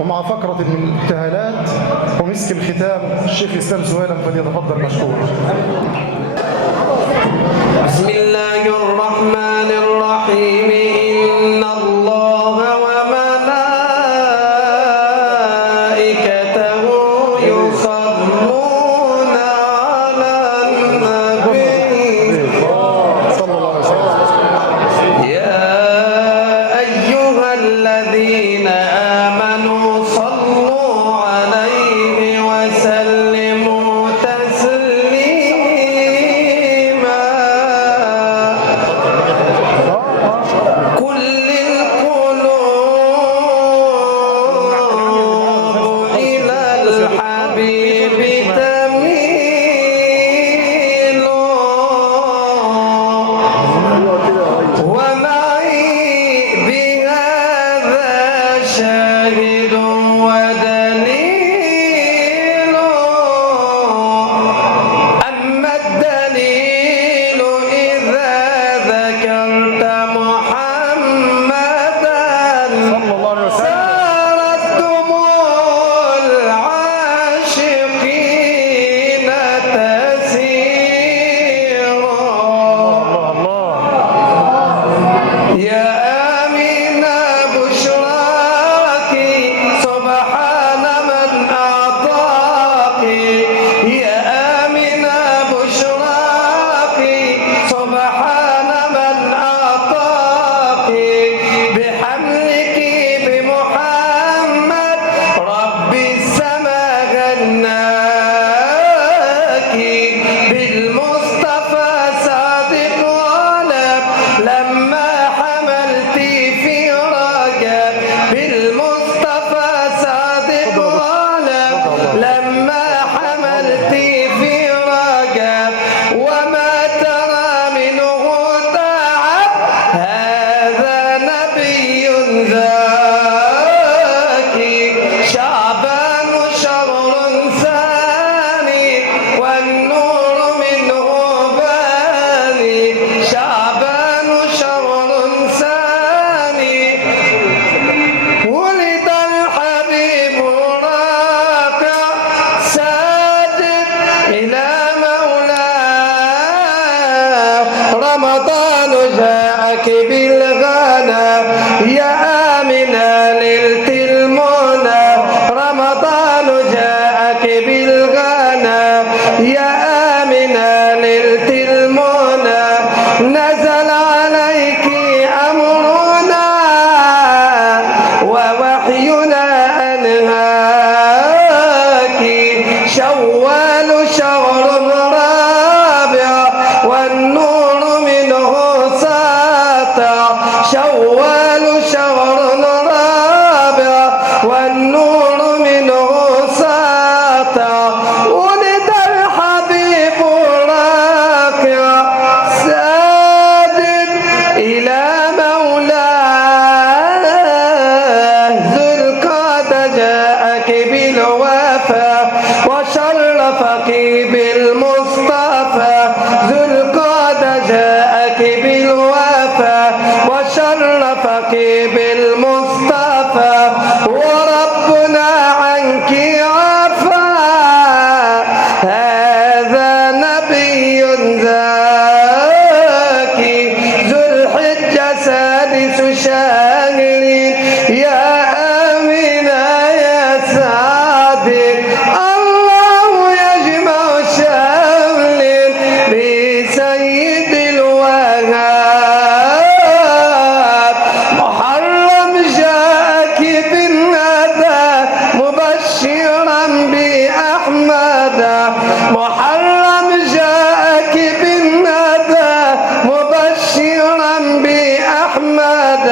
ومع فقرة من الابتهالات ومسك الختام الشيخ إسلام سويلم فليتفضل مشكور. بسم الله الرحمن الرحيم. إن الله وملائكته يصلون على النبي صلى الله عليه وسلم. يا أيها الذين آمنوا صلوا عليه وسلموا تسليما. كل القلوب إلى الحبيب تميل، ومعي بهذا شاهد ودليل. أما الدليل إذا ذكرت محمدا صلى الله عليه وسلم. سارت دموع العاشقين تسير. يا آمنة بشراك سبحان من أعطاك. يا آمنة بشراك سبحان من أعطاك. بحملك بمحمد رب السماء غناك. بالمصطفى صادق غالب لما حملت في رجب. بالمصطفى صادق غالب لما حملت في رجب. وما ترى منه تعب هذا نبي ذاكي. شعبان شهر ثاني والنور منه باني. شعبان شهر ثاني ولد الحبيب راكع ساجد إلى مولاه. رمضان جاءك بالغنى يا آمنة ليلة المنى. رمضان جاءك بالغنى يا آمنة ليلة المنى. نزل عليك أمرنا ووحينا أنهاك. شوال شهر رابع والنور منه ساطع. شوال شهر رابع والنور منه ساطع. ولد الحبيب راكع ساجد إلى مولاه. ذو القعدة جاءك بالوفا وشرفك بالمصطفى. ذو القعدة جاءك بالوفا وشرفك بالمصطفى. وربنا عنك عفا هذا نبي ذاكي. ذو الحجة سادس شهر يا آمنة يا سعدك. الله يجمع شمل بسيد الوهاب. محرم جاءك بالندى مبشرا بأحمد. محرم جاءك بالندى مبشرا بأحمد.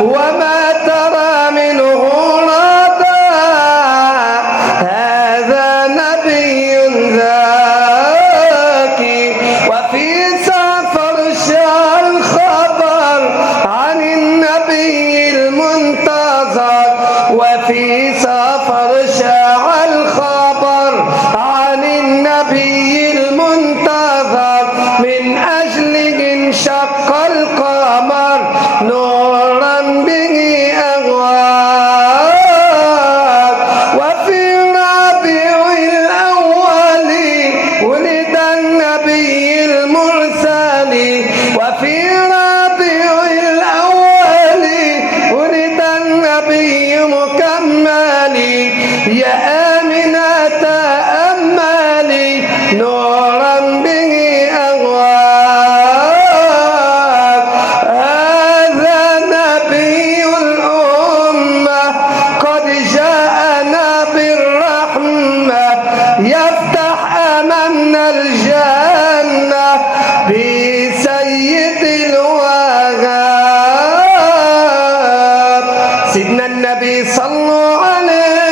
وما ترى منه رضا هذا نبي ذاكي. وفي سفر شاء الخبر عن النبي المنتظر. وفي سفر شاع الخبر عن النبي المنتظر. من أجله انشق القمر نورا به أغوار. يا آمنة تأملي نورا به أغواب. هذا نبي الأمة قد جاءنا بالرحمة يفتح أمامنا الجنة بسيد الوهاب. سيدنا النبي صلوا عليه